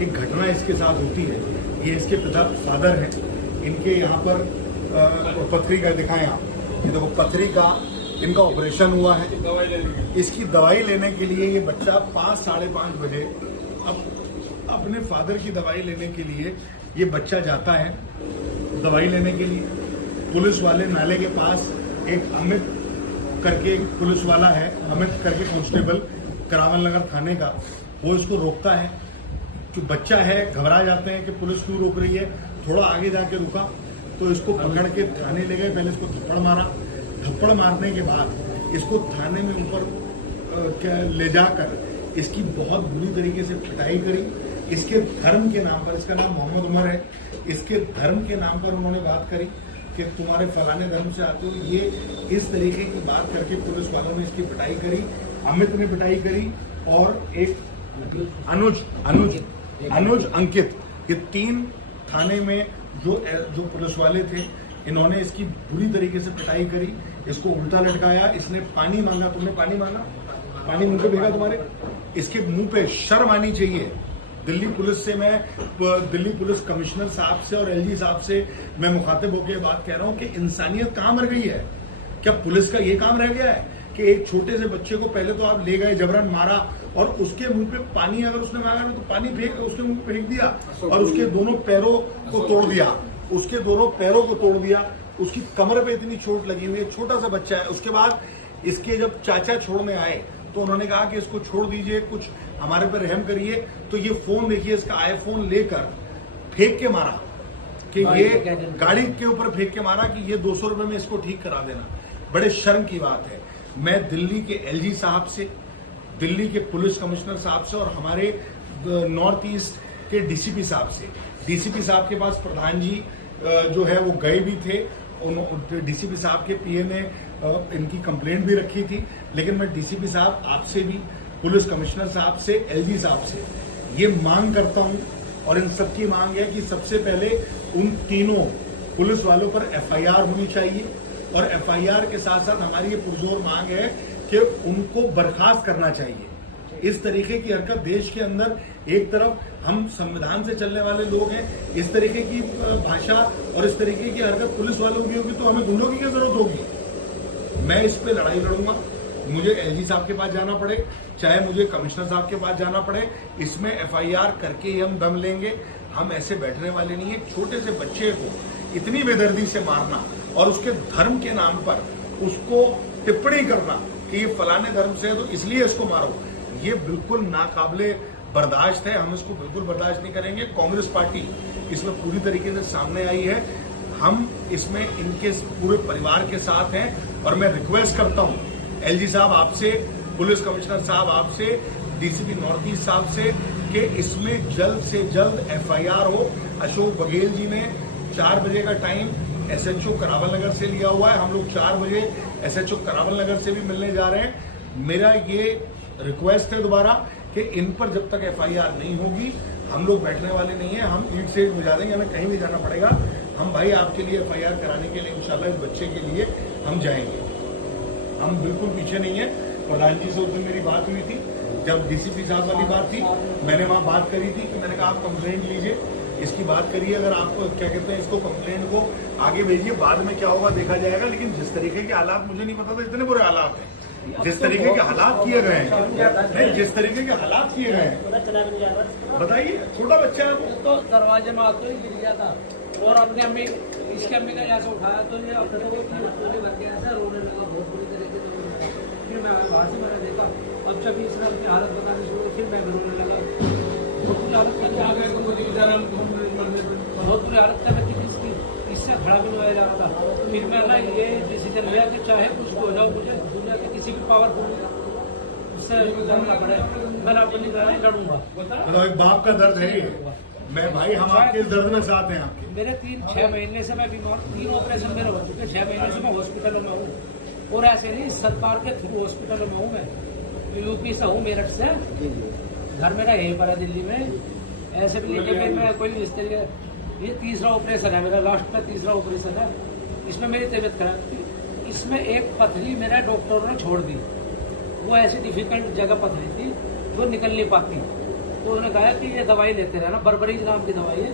एक घटना इसके साथ होती है। ये इसके फादर हैं, इनके यहाँ पर पथरी का दिखाएं आप, ये देखो पथरी का इनका ऑपरेशन हुआ है। इसकी दवाई लेने के लिए ये बच्चा 5-5:30 बजे अपने फादर की दवाई लेने के लिए ये बच्चा जाता है दवाई लेने के लिए। पुलिस वाले नाले के पास एक अमित करके पुलिस वाला है, अमित करके कांस्टेबल करावल नगर थाने का, वो इसको रोकता है। जो बच्चा है घबरा जाते हैं कि पुलिस क्यों रोक रही है, थोड़ा आगे जाके रुका तो इसको पकड़ के थाने ले गए। पहले इसको थप्पड़ मारा, थप्पड़ मारने के बाद इसको थाने में ऊपर ले जाकर इसकी बहुत बुरी तरीके से पिटाई करी। इसके धर्म के नाम पर, इसका नाम मोहम्मद उमर है, इसके धर्म के नाम पर उन्होंने बात करी कि तुम्हारे फलाने धर्म से आते हो, ये इस तरीके की बात करके पुलिस वालों ने इसकी पिटाई करी। अमित ने पिटाई करी और एक अनुज अंकित, ये 3 थाने में जो पुलिस वाले थे, इन्होंने इसकी बुरी तरीके से पिटाई करी। इसको उल्टा लटकाया, इसने पानी मांगा, तुमने पानी मांगा, पानी मुंह पे भेगा तुम्हारे, इसके मुंह पे शर्म आनी चाहिए। दिल्ली पुलिस कमिश्नर साहब से और एलजी साहब से मैं मुखातिब होकर बात कह रहा हूं कि इंसानियत कहां मर गई है? क्या पुलिस का ये काम रह गया है कि एक छोटे से बच्चे को पहले तो आप ले गए, जबरन मारा और उसके मुंह पे पानी अगर उसने मांगा तो पानी उसके मुंह पे फेंक दिया और उसके दोनों पैरों को तोड़ दिया, उसकी कमर पे इतनी चोट लगी हुई है, छोटा सा बच्चा है। उसके बाद इसके जब चाचा छोड़ने आए तो उन्होंने कहा कि इसको छोड़ दीजिए, कुछ हमारे पर रहम करिए। तो ये फोन देखिए, इसका आईफोन लेकर फेंक के मारा कि ये गाड़ी के ऊपर फेंक के मारा कि ये 200 रुपए में इसको ठीक करा देना। बड़े शर्म की बात है। मैं दिल्ली के एलजी साहब से, दिल्ली के पुलिस कमिश्नर साहब से और हमारे नॉर्थ ईस्ट के डीसीपी साहब से, डीसीपी साहब के पास प्रधान जी जो है वो गए भी थे। डीसीपी साहब के पीए ने इनकी कंप्लेंट भी रखी थी। लेकिन मैं डीसीपी साहब आपसे भी, पुलिस कमिश्नर साहब से, एलजी साहब से ये मांग करता हूं और इन सबकी मांग है कि सबसे पहले उन तीनों पुलिस वालों पर एफआईआर होनी चाहिए और एफआईआर के साथ साथ हमारी ये पुरजोर मांग है कि उनको बर्खास्त करना चाहिए। इस तरीके की हरकत देश के अंदर, एक तरफ हम संविधान से चलने वाले लोग हैं, इस तरीके की भाषा और इस तरीके की हरकत पुलिस वालों की होगी तो हमें गुंडों की क्या जरूरत होगी? मैं इस पे लड़ाई लड़ूंगा, मुझे एलजी साहब के पास जाना पड़े, चाहे मुझे कमिश्नर साहब के पास जाना पड़े, इसमें एफआईआर करके ही हम दम लेंगे। हम ऐसे बैठने वाले नहीं है। छोटे से बच्चे को इतनी बेदर्दी से मारना और उसके धर्म के नाम पर उसको टिप्पणी करना कि ये फलाने धर्म से है तो इसलिए इसको मारो, ये बिल्कुल नाकाबिले बर्दाश्त है। हम इसको बिल्कुल बर्दाश्त नहीं करेंगे। कांग्रेस पार्टी इसमें पूरी तरीके से सामने आई है। हम इसमें इनके पूरे परिवार के साथ हैं और मैं रिक्वेस्ट करता हूं एलजी साहब आपसे, पुलिस कमिश्नर साहब आपसे, डीसीपी नॉर्थ ईस्ट साहब से कि इसमें जल्द से जल्द एफआईआर हो। अशोक बघेल जी ने 4 बजे का टाइम एसएचओ करावल नगर से लिया हुआ है। हम लोग 4 बजे एसएचओ करावल नगर से भी मिलने जा रहे हैं। मेरा ये रिक्वेस्ट है दोबारा कि इन पर जब तक एफआईआर नहीं होगी हम लोग बैठने वाले नहीं है। हम ईट से बुझा देंगे, हमें कहीं भी जाना पड़ेगा। हम भाई आपके लिए एफआईआर कराने के लिए इंशाल्लाह इस बच्चे के लिए हम जाएंगे। हम बिल्कुल पीछे नहीं है। प्रधान जी से उस दिन मेरी बात हुई थी, जब डीसीपी साहब वाली बात थी, मैंने वहां बात करी थी कि मैंने कहा आप कंप्लेंट लीजिए, इसकी बात करिए, अगर आपको क्या कहते हैं इसको कंप्लेंट को आगे भेजिए, बाद में क्या होगा देखा जाएगा। लेकिन जिस तरीके के हालात, मुझे नहीं पता था इतने बुरे हालात हैं, जिस तरीके के हालात किए गए हैं, नहीं जिस तरीके के हालात किए गए हैं, बताइए। छोटा बच्चा है वो तो दरवाजे में आते ही गिर गया था और अपने अम्मी, इसकी अम्मी का जैसे उठाया तो ये अपने को भर के ऐसा रोने लगा बहुत बुरी तरीके से। फिर मैं वहाँ से मैंने देखा, अब जब इसने अपनी हालत बतानी शुरू की, फिर मैं भी रोने लगा। बहुत बुरी हालत कर रखी थी इसकी, इससे खड़ा भी नहीं जा रहा था। फिर मैंने ये डिसीजन लिया कि चाहे कुछ हो जाओ, मुझे दुनिया के किसी भी पावरफुल उससे लड़ना पड़े, मैं अपनी लड़ाई लड़ूंगा। मतलब एक बाप का दर्द है ये। मैं भाई, हम आपके इस दर्द में साथ हैं आपके। मेरे 3-6 महीने से मैं बीमार, 3 ऑपरेशन मेरे हो चुके, 6 महीने से मैं हॉस्पिटलों में हूँ। और ऐसे नहीं, सरकार के थ्रू हॉस्पिटलों में हूँ। मैं यूपी से हूँ, मेरठ से, घर मेरा यहीं पर है दिल्ली में। ऐसे भी लेके मैं कोई इस तरीके, ये 3रा ऑपरेशन है मेरा, लास्ट में 3रा ऑपरेशन है। इसमें मेरी तबीयत खराब, इसमें एक पथरी मेरा डॉक्टरों ने छोड़ दी। वो ऐसी डिफिकल्ट जगह पथरी थी जो निकल नहीं पाती, तो तो उन्होंने कहा कि ये दवाई लेते रहना, बर्बरीज नाम की दवाई है,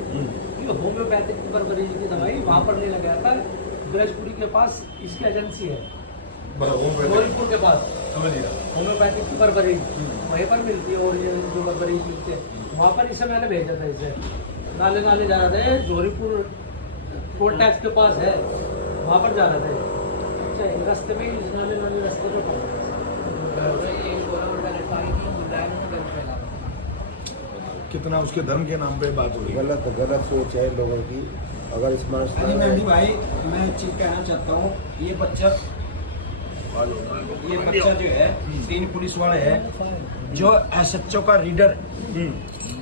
ये होम्योपैथिक की बर्बरीज की दवाई वहाँ पर लेने गया था। ब्रजपुरी के पास इसकी एजेंसी है, गोरखपुर के पास समझ गया। होम्योपैथिक की बर्बरीज वहीं पर मिलती है, और ये जो बर्बरीज मिलती है वहाँ पर इसे मैंने भेजा था। इसे नाले नाले जा रहे थे, जोरीपुर टोल टैक्स के पास है, वहाँ पर जा रहा था। अच्छा, रास्ते में ही नाले नाले रास्ते पर कितना उसके धर्म के नाम पे बात हो रही है। गलत सोच है लोगों की। अगर स्मार्ट अली मेहंदी भाई, मैं एक चीज कहना चाहता हूँ, ये बच्चा जो है 3 पुलिस वाले हैं, जो SHO का रीडर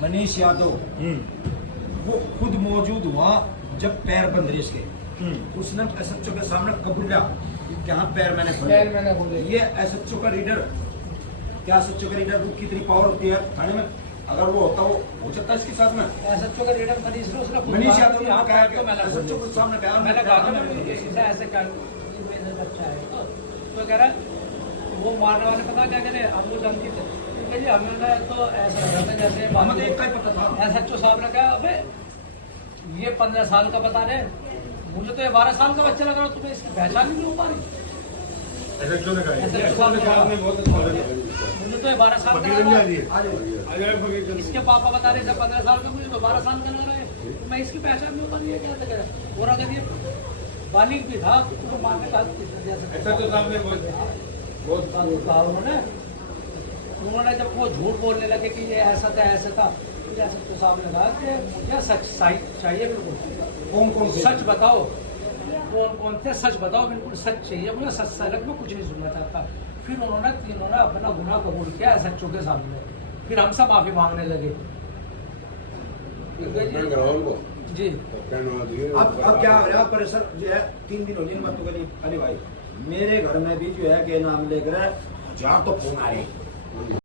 मनीष यादव, वो खुद मौजूद हुआ जब पैर बंद रेस के। उसने SHO के सामने कबूला कि यहाँ पैर मैंने खोले। ये SHO का रीडर, क्या SHO का रीडर की इतनी पावर होती है थाने में? अगर वो होता हो सकता है इसके साथ में SHO का रीडर मनीष यादव ने कहा कि SHO के सामने कहा, मैंने कहा ऐसे क्या बच्चा है तो कह रहा है वो मारने वाले पता क्या कह रहे, हम लोग जानती थे क्योंकि जी हमें तो ऐसा लगा था जैसे हमें तो एक का ही पता था। SHO साहब ने कहा अबे ये 15 साल का बता रहे, मुझे तो ये 12 साल का बच्चा लग रहा, तुम्हें इसकी पहचान ही नहीं हो पा रही। SHO ने कहा SHO साहब ने कहा मुझे तो ये 12 साल का लग रहा है, इसके पापा बता रहे थे 15 साल का, मुझे तो 12 साल का लग रहा है, तो मैं इसकी पहचान नहीं हो पा रही है क्या था। और अगर ये बालिग भी था तो उसको मारने का उन्होंने जब वो झूठ बोलने लगे कि ये ऐसा था, तो SHO साहब ने कहा कि मुझे सच चाहिए, बिल्कुल कौन सच बताओ, कौन थे सच बताओ, बिल्कुल सच चाहिए, मुझे सच से अलग में कुछ नहीं सुनना चाहता। फिर उन्होंने तीनों ने अपना गुनाह कबूल किया SHO के सामने, फिर हमसे माफी मांगने लगे। जी अब क्या हो रहा है, परेशान जो है 3 दिन हो गए मत तो अली भाई, मेरे घर में भी जो है के नाम लेकर 1000 तो फोन आए।